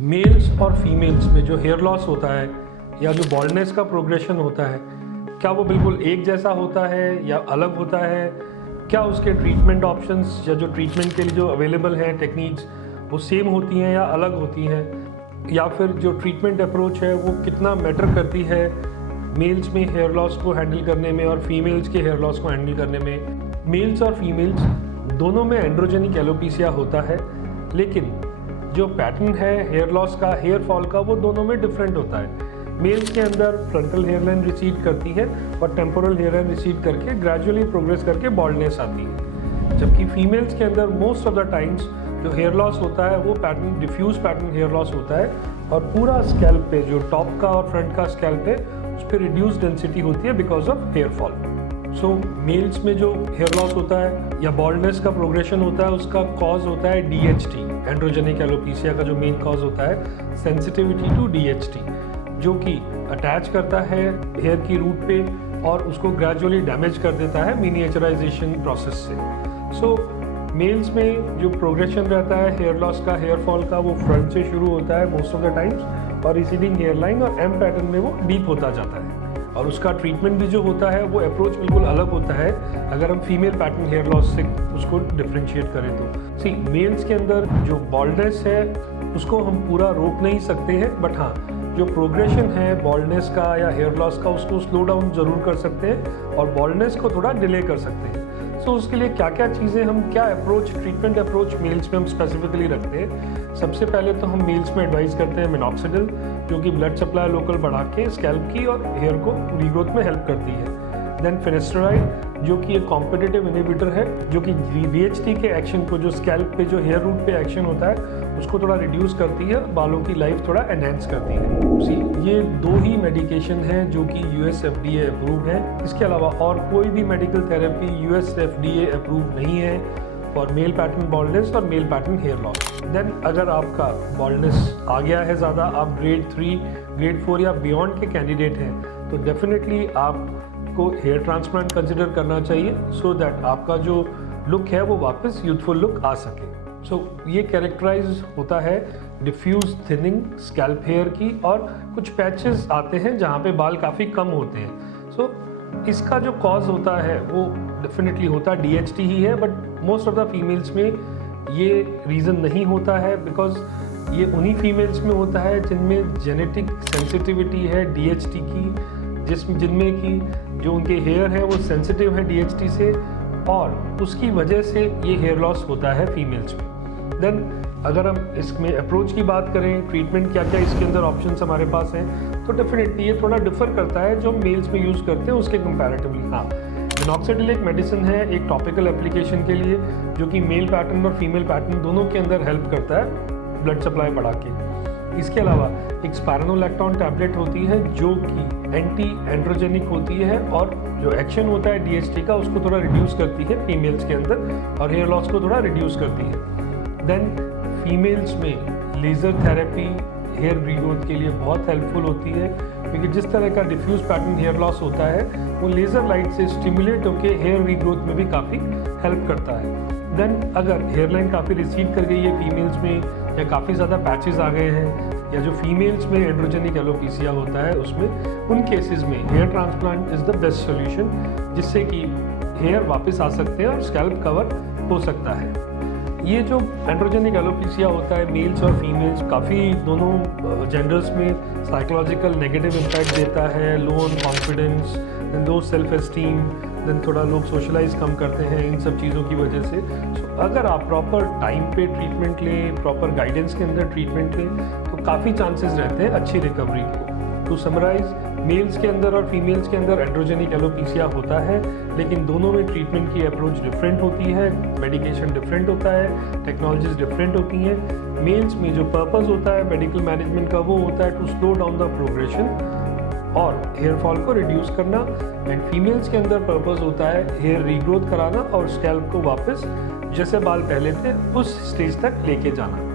Mails और females में जो हेयर लॉस होता है या जो बॉल्डनेस का प्रोग्रेशन होता है, क्या वो बिल्कुल एक जैसा होता है या अलग होता है? क्या उसके ट्रीटमेंट ऑप्शंस या जो ट्रीटमेंट के लिए जो अवेलेबल हैं टेक्निक्स वो सेम होती हैं या अलग होती हैं? या फिर जो ट्रीटमेंट अप्रोच है वो कितना मैटर करती है मेल्स में हेयर लॉस को हैंडल करने में और फीमेल्स के हेयर लॉस को हैंडल करने में? मेल्स और फीमेल्स दोनों में एंड्रोजेनिक एलोपेशिया होता है, लेकिन जो पैटर्न है हेयर लॉस का, हेयर फॉल का, वो दोनों में डिफरेंट होता है। मेल्स के अंदर फ्रंटल हेयर लाइन रिसीड करती है और टेम्पोरल हेयर लाइन रिसीड करके ग्रेजुअली प्रोग्रेस करके बॉल्डनेस आती है, जबकि फीमेल्स के अंदर मोस्ट ऑफ द टाइम्स जो हेयर लॉस होता है वो pattern diffuse pattern hair loss होता है और पूरा स्कैल्प पे, जो टॉप का और फ्रंट का स्कैल्प है, उस पर रिड्यूस डेंसिटी होती है because of hair fall. So males में जो हेयर लॉस होता है या बॉल्डनेस का प्रोग्रेशन होता है, उसका कॉज होता है DHT, एंड्रोजेनिक एलोपेशिया का जो मेन कॉज होता है सेंसिटिविटी टू DHT, जो कि अटैच करता है हेयर की रूट पे और उसको ग्रेजुअली डैमेज कर देता है मिनिएचराइजेशन प्रोसेस से। सो मेल्स में जो प्रोग्रेशन रहता है हेयर लॉस का, हेयर फॉल का, वो फ्रंट से शुरू होता है मोस्ट ऑफ द टाइम्स और रिसीडिंग हेयर लाइन और M पैटर्न में वो डीप होता जाता है और उसका ट्रीटमेंट भी जो होता है वो अप्रोच बिल्कुल अलग होता है अगर हम फीमेल पैटर्न हेयर लॉस से उसको डिफ्रेंशिएट करें तो। सी मेल्स के अंदर जो बॉल्डनेस है उसको हम पूरा रोक नहीं सकते हैं, बट हाँ जो प्रोग्रेशन है बॉल्डनेस का या हेयर लॉस का उसको स्लो डाउन ज़रूर कर सकते हैं और बॉल्डनेस को थोड़ा डिले कर सकते हैं। सो उसके लिए क्या क्या चीज़ें हम, क्या अप्रोच, ट्रीटमेंट अप्रोच मेल्स में हम स्पेसिफिकली रखते हैं? सबसे पहले तो हम मेल्स में एडवाइस करते हैं मिनॉक्सिडिल, जो कि ब्लड सप्लाई लोकल बढ़ा के स्कैल्प की और हेयर को रीग्रोथ में हेल्प करती है। देन फिनेस्टेराइड, जो कि एक कॉम्पिटिटिव इनहिबिटर है, जो कि DHT के एक्शन को, जो स्कैल्प पे जो हेयर रूट पे एक्शन होता है उसको थोड़ा रिड्यूस करती है, बालों की लाइफ थोड़ा एनहेंस करती है। सी ये दो ही मेडिकेशन हैं जो कि US FDA अप्रूव है। इसके अलावा और कोई भी medical therapy US FDA approve नहीं है फॉर मेल पैटर्न बॉल्डनेस और male pattern hair loss. Then अगर आपका बॉल्डनेस आ गया है ज़्यादा, आप ग्रेड 3, ग्रेड 4 या बियॉन्ड के कैंडिडेट हैं, तो डेफिनेटली आपको हेयर ट्रांसप्लांट कंसिडर करना चाहिए सो दैट आपका जो लुक है वो वापस यूथफुल लुक आ सके। सो ये कैरेक्टराइज होता है डिफ्यूज थिनिंग स्कैल्प हेयर की, और कुछ पैचेस आते हैं जहाँ पे बाल काफ़ी कम होते हैं। सो इसका जो कॉज होता है वो डेफिनेटली होता है DHT ही है, but most of the females में ये रीज़न नहीं होता है बिकॉज ये उन्हीं फीमेल्स में होता है जिनमें जेनेटिक सेंसिटिविटी है DHT की, जिनमें कि जो उनके हेयर है वो सेंसिटिव है DHT से, और उसकी वजह से ये हेयर लॉस होता है फीमेल्स में। देन अगर हम इसमें अप्रोच की बात करें, ट्रीटमेंट क्या क्या इसके अंदर ऑप्शंस हमारे पास हैं, तो डेफिनेटली ये थोड़ा डिफर करता है जो मेल्स में यूज़ करते हैं उसके कंपैरेटिवली। हाँ, मिनॉक्सिडिल एक मेडिसिन है, एक टॉपिकल एप्लीकेशन के लिए, जो कि मेल पैटर्न और फीमेल पैटर्न दोनों के अंदर हेल्प करता है ब्लड सप्लाई बढ़ा के। इसके अलावा एक स्पाइरोनोलैक्टोन टैबलेट होती है जो कि एंटी एंड्रोजेनिक होती है और जो एक्शन होता है DHT का उसको थोड़ा रिड्यूस करती है फीमेल्स के अंदर और हेयर लॉस को थोड़ा रिड्यूस करती है। देन फीमेल्स में लेज़र थेरेपी हेयर रीग्रोथ के लिए बहुत हेल्पफुल होती है, क्योंकि जिस तरह का डिफ्यूज पैटर्न हेयर लॉस होता है वो लेज़र लाइट से स्टिमुलेट होकर हेयर रीग्रोथ में भी काफ़ी हेल्प करता है। देन अगर हेयर लाइन काफ़ी रिसीड कर गई है फीमेल्स में, या काफ़ी ज़्यादा पैचेस आ गए हैं, या जो फीमेल्स में एंड्रोजेनिक एलोपेशिया होता है उसमें, उन केसेस में hair transplant is the best solution, जिससे कि हेयर वापस आ सकते हैं और स्कैल्प कवर हो सकता है। ये जो एंड्रोजेनिक एलोपेशिया होता है मेल्स और फीमेल्स, काफ़ी दोनों जेंडर्स में साइकोलॉजिकल नेगेटिव इम्पैक्ट देता है, low on confidence, then low self esteem, then थोड़ा लोग सोशलाइज कम करते हैं इन सब चीज़ों की वजह से। सो अगर आप प्रॉपर टाइम पे ट्रीटमेंट लें, प्रॉपर गाइडेंस के अंदर ट्रीटमेंट लें, तो काफ़ी चांसेस रहते हैं अच्छी रिकवरी के। टू समराइज, मेल्स के अंदर और फीमेल्स के अंदर एंड्रोजेनिक एलोपेशिया होता है, लेकिन दोनों में ट्रीटमेंट की अप्रोच डिफरेंट होती है, मेडिकेशन डिफरेंट होता है, टेक्नोलॉजीज डिफरेंट होती हैं। मेल्स में जो पर्पस होता है मेडिकल मैनेजमेंट का वो होता है to slow down the progression और हेयर फॉल को रिड्यूस करना, एंड फीमेल्स के अंदर पर्पस होता है हेयर रीग्रोथ कराना और स्कैल्प को वापस जैसे बाल पहले थे उस स्टेज तक लेके जाना।